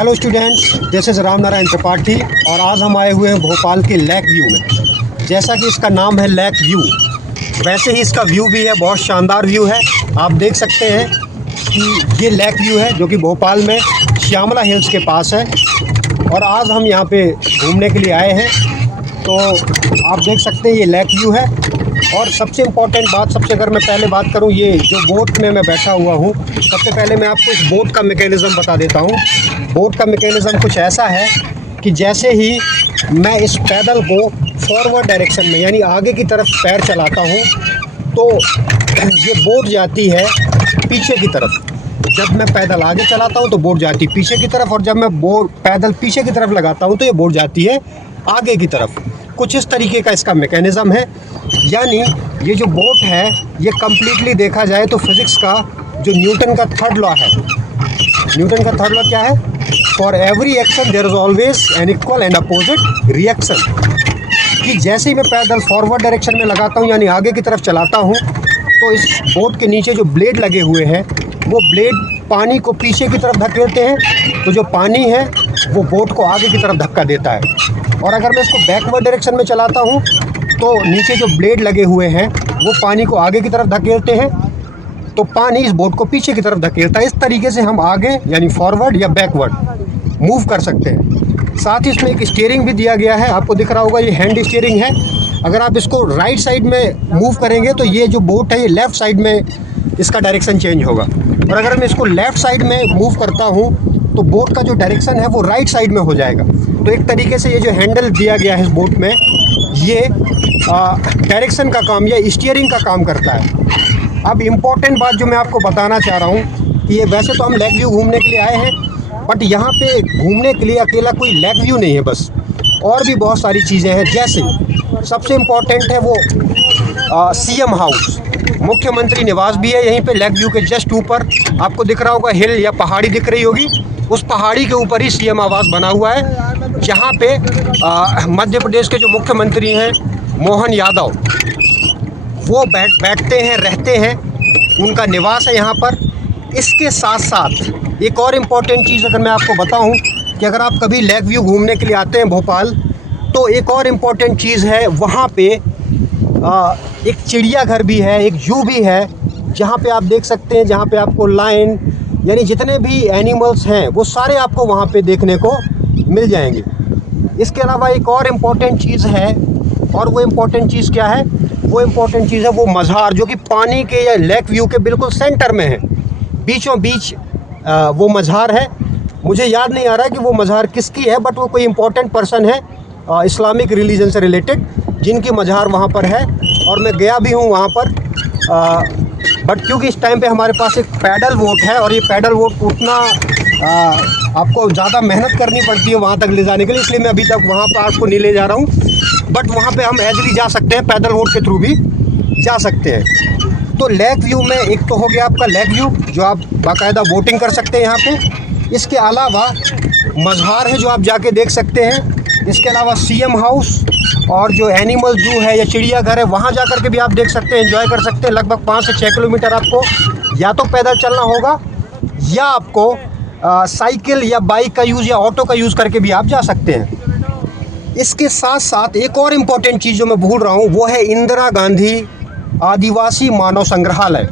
Hello students, this is Ram Narayan Tripathi और आज हम आए हुए हैं भोपाल के लेक व्यू में। जैसा कि इसका नाम है लेक व्यू, वैसे ही इसका व्यू भी है, बहुत शानदार व्यू है। आप देख सकते हैं कि ये लेक व्यू है जो कि भोपाल में श्यामला हिल्स के पास है और आज हम यहाँ पे घूमने के लिए आए हैं। तो आप देख सकते हैं ये लेक व्यू है। और सबसे इम्पॉर्टेंट बात, सबसे अगर मैं पहले बात करूँ, ये जो बोट में मैं बैठा हुआ हूँ, सबसे पहले मैं आपको इस बोट का मैकेनिज़्म बता देता हूँ। बोट का मैकेनिज़्म कुछ ऐसा है कि जैसे ही मैं इस पैडल को फॉरवर्ड डायरेक्शन में यानी आगे की तरफ पैर चलाता हूँ तो ये बोट जाती है पीछे की तरफ। जब मैं पैदल आगे चलाता हूँ तो बोट जाती है पीछे की तरफ, और जब मैं पैदल पीछे की तरफ लगाता हूँ तो ये बोट जाती है आगे की तरफ। कुछ इस तरीके का इसका मैकेनिज़्म है। यानी ये जो बोट है ये कम्प्लीटली देखा जाए तो फिज़िक्स का जो न्यूटन का थर्ड लॉ है। न्यूटन का थर्ड लॉ क्या है? For every action there is always an equal and opposite reaction. कि जैसे ही मैं पैदल फॉरवर्ड डायरेक्शन में लगाता हूँ यानी आगे की तरफ चलाता हूँ तो इस बोट के नीचे जो ब्लेड लगे हुए हैं वो ब्लेड पानी को पीछे की तरफ धकेलते हैं, तो जो पानी है वो बोट को आगे की तरफ धक्का देता है। और अगर मैं इसको बैकवर्ड डायरेक्शन में चलाता हूँ तो नीचे जो ब्लेड लगे हुए हैं वो पानी को आगे की तरफ धकेलते हैं, तो पानी इस बोट को पीछे की तरफ धकेलता है। इस तरीके से हम आगे यानी फॉरवर्ड या बैकवर्ड मूव कर सकते हैं। साथ ही इसमें एक स्टीयरिंग भी दिया गया है, आपको दिख रहा होगा ये हैंड स्टीयरिंग है। अगर आप इसको राइट साइड में मूव करेंगे तो ये जो बोट है ये लेफ़्ट साइड में इसका डायरेक्शन चेंज होगा, और अगर मैं इसको लेफ़्ट साइड में मूव करता हूँ तो बोट का जो डायरेक्शन है वो राइट साइड में हो जाएगा। तो एक तरीके से ये जो हैंडल दिया गया है इस बोट में ये डायरेक्शन का काम या स्टीयरिंग का काम करता है। अब इम्पॉर्टेंट बात जो मैं आपको बताना चाह रहा हूँ कि ये वैसे तो हम लेक व्यू घूमने के लिए आए हैं, बट यहाँ पे घूमने के लिए अकेला कोई लेक व्यू नहीं है, बस और भी बहुत सारी चीज़ें हैं। जैसे सबसे इम्पॉर्टेंट है वो सीएम हाउस, मुख्यमंत्री निवास भी है यहीं पे लेक व्यू के जस्ट ऊपर। आपको दिख रहा होगा हिल या पहाड़ी दिख रही होगी, उस पहाड़ी के ऊपर ही सीएम आवास बना हुआ है, जहाँ पे मध्य प्रदेश के जो मुख्यमंत्री हैं मोहन यादव वो बैठते हैं, रहते हैं, उनका निवास है यहाँ पर। इसके साथ साथ एक और इम्पॉर्टेंट चीज़ अगर मैं आपको बताऊँ कि अगर आप कभी लेक व्यू घूमने के लिए आते हैं भोपाल तो एक और इम्पॉर्टेंट चीज़ है, वहाँ पे एक चिड़ियाघर भी है, एक जू भी है, जहाँ पे आप देख सकते हैं, जहाँ पे आपको लायन यानी जितने भी एनिमल्स हैं वो सारे आपको वहाँ पे देखने को मिल जाएंगे। इसके अलावा एक और इम्पॉर्टेंट चीज़ है, और वो इम्पॉर्टेंट चीज़ क्या है? वो इम्पॉर्टेंट चीज़ है वो मज़ार, जो कि पानी के या लेक व्यू के बिल्कुल सेंटर में है, बीचों बीच वो मज़ार है। मुझे याद नहीं आ रहा कि वो मज़ार किसकी है, बट वो कोई इम्पॉर्टेंट पर्सन है इस्लामिक रिलीजन से रिलेटेड जिनकी मज़ार वहाँ पर है, और मैं गया भी हूँ वहाँ पर। बट क्योंकि इस टाइम पे हमारे पास एक पैडल बोट है और ये पैडल बोट उतना आपको ज़्यादा मेहनत करनी पड़ती है वहाँ तक ले जाने के लिए, इसलिए मैं अभी तक वहाँ पर आपको नहीं ले जा रहा हूँ। बट वहाँ पे हम ऐज़ली जा सकते हैं, पैदल बोट के थ्रू भी जा सकते हैं। तो लेक व्यू में एक तो हो गया आपका लेक व्यू जो आप बाकायदा बोटिंग कर सकते हैं यहाँ पे। इसके अलावा मज़ार है जो आप जाके देख सकते हैं। इसके अलावा सीएम हाउस और जो एनिमल जू है या चिड़ियाघर है वहाँ जा कर के भी आप देख सकते हैं, एंजॉय कर सकते हैं। लगभग 5 से 6 किलोमीटर आपको या तो पैदल चलना होगा या आपको साइकिल या बाइक का यूज़ या ऑटो का यूज़ करके भी आप जा सकते हैं। इसके साथ साथ एक और इम्पॉर्टेंट चीज़ जो मैं भूल रहा हूँ वो है इंदिरा गांधी आदिवासी मानव संग्रहालय।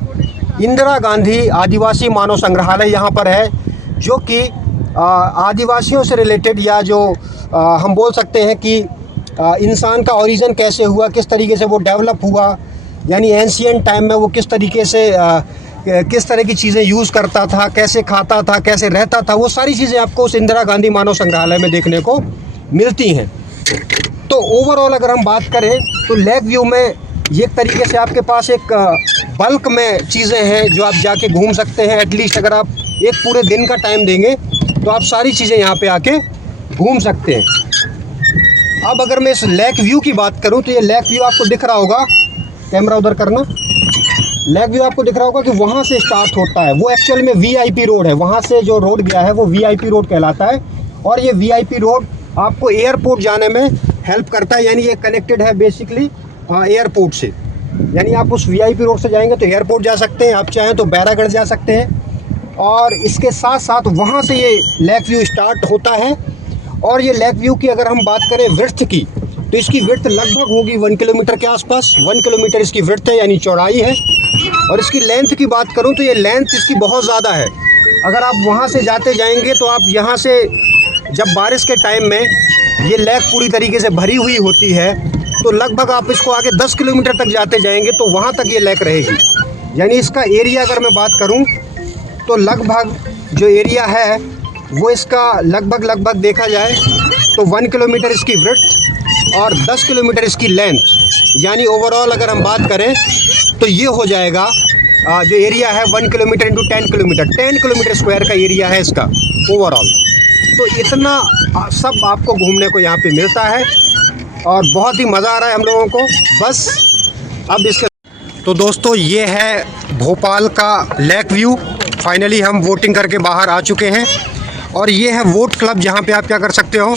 इंदिरा गांधी आदिवासी मानव संग्रहालय यहाँ पर है, जो कि आदिवासियों से रिलेटेड या जो हम बोल सकते हैं कि इंसान का ओरिजिन कैसे हुआ, किस तरीके से वो डेवलप हुआ, यानी एंशिएंट टाइम में वो किस तरीके से किस तरह की चीज़ें यूज़ करता था, कैसे खाता था, कैसे रहता था, वो सारी चीज़ें आपको उस इंदिरा गांधी मानव संग्रहालय में देखने को मिलती हैं। तो ओवरऑल अगर हम बात करें तो लेक व्यू में ये तरीके से आपके पास एक बल्क में चीज़ें हैं जो आप जाके घूम सकते हैं। एटलीस्ट अगर आप एक पूरे दिन का टाइम देंगे तो आप सारी चीज़ें यहाँ पे आके घूम सकते हैं। अब अगर मैं इस लेक व्यू की बात करूँ तो ये लेक व्यू आपको दिख रहा होगा, कैमरा उधर करना, लेक व्यू आपको दिख रहा होगा कि वहाँ से स्टार्ट होता है। वो एक्चुअल में वीआईपी रोड है, वहाँ से जो रोड गया है वो वीआईपी रोड कहलाता है, और ये वीआईपी रोड आपको एयरपोर्ट जाने में हेल्प करता है। यानी ये कनेक्टेड है बेसिकली एयरपोर्ट से, यानी आप उस वीआईपी रोड से जाएंगे तो एयरपोर्ट जा सकते हैं, आप चाहें तो बैरागढ़ जा सकते हैं, और इसके साथ साथ वहाँ से ये लेक व्यू स्टार्ट होता है। और ये लेक व्यू की अगर हम बात करें विड्थ की, तो इसकी विड्थ लगभग होगी 1 किलोमीटर के आसपास। 1 किलोमीटर इसकी विड्थ है, यानी चौड़ाई है। और इसकी लेंथ की बात करूं तो ये लेंथ इसकी बहुत ज़्यादा है। अगर आप वहां से जाते जाएंगे तो आप यहां से, जब बारिश के टाइम में ये लेक पूरी तरीके से भरी हुई होती है, तो लगभग आप इसको आगे 10 किलोमीटर तक जाते जाएंगे तो वहां तक ये लेक रहेगी। यानी इसका एरिया अगर मैं बात करूं तो लगभग जो एरिया है वो इसका लगभग देखा जाए तो 1 किलोमीटर इसकी विड्थ और 10 किलोमीटर इसकी लेंथ, यानी ओवरऑल अगर हम बात करें तो ये हो जाएगा जो एरिया है 1 kilometre into 10 kilometre, 10 kilometre square का एरिया है इसका ओवरऑल। तो इतना सब आपको घूमने को यहाँ पे मिलता है और बहुत ही मज़ा आ रहा है हम लोगों को। बस अब इसके तो दोस्तों ये है भोपाल का लेक व्यू। फाइनली हम वोटिंग करके बाहर आ चुके हैं और ये है वोट क्लब, जहाँ पे आप क्या कर सकते हो,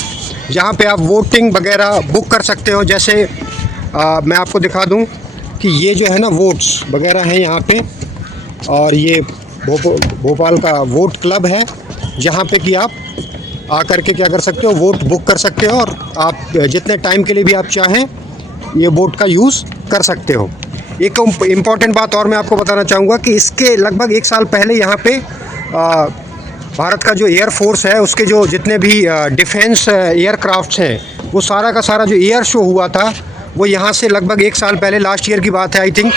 जहाँ पे आप वोटिंग वगैरह बुक कर सकते हो। जैसे मैं आपको दिखा दूँ कि ये जो है ना वोट्स वगैरह हैं यहाँ पे, और ये भोपाल का वोट क्लब है जहाँ पे कि आप आकर के क्या कर सकते हो, वोट बुक कर सकते हो और आप जितने टाइम के लिए भी आप चाहें ये वोट का यूज़ कर सकते हो। एक इम्पॉर्टेंट बात और मैं आपको बताना चाहूँगा कि इसके लगभग 1 साल पहले यहाँ पे भारत का जो एयर फोर्स है उसके जो जितने भी डिफेंस एयरक्राफ्ट्स हैं वो सारा का सारा जो एयर शो हुआ था वो यहाँ से लगभग 1 साल पहले, लास्ट ईयर की बात है, आई थिंक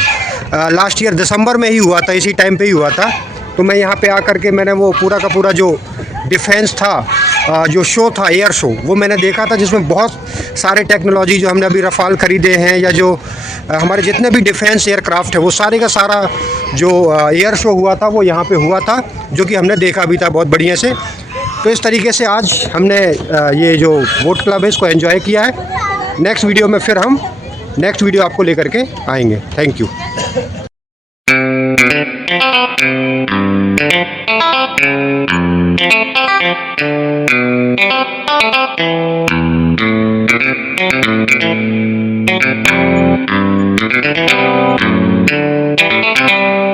लास्ट ईयर दिसंबर में ही हुआ था, इसी टाइम पे ही हुआ था। तो मैं यहाँ पे आकर के मैंने वो पूरा का पूरा जो डिफेंस था, जो शो था, एयर शो, वो मैंने देखा था, जिसमें बहुत सारे टेक्नोलॉजी जो हमने अभी रफ़ाल ख़रीदे हैं या जो हमारे जितने भी डिफेंस एयरक्राफ्ट है वो सारे का सारा जो एयर शो हुआ था वो यहाँ पे हुआ था, जो कि हमने देखा भी था बहुत बढ़िया से। तो इस तरीके से आज हमने ये जो वोट क्लब है इसको एंजॉय किया है। नेक्स्ट वीडियो में फिर हम नेक्स्ट वीडियो आपको लेकर के आएंगे। Thank you.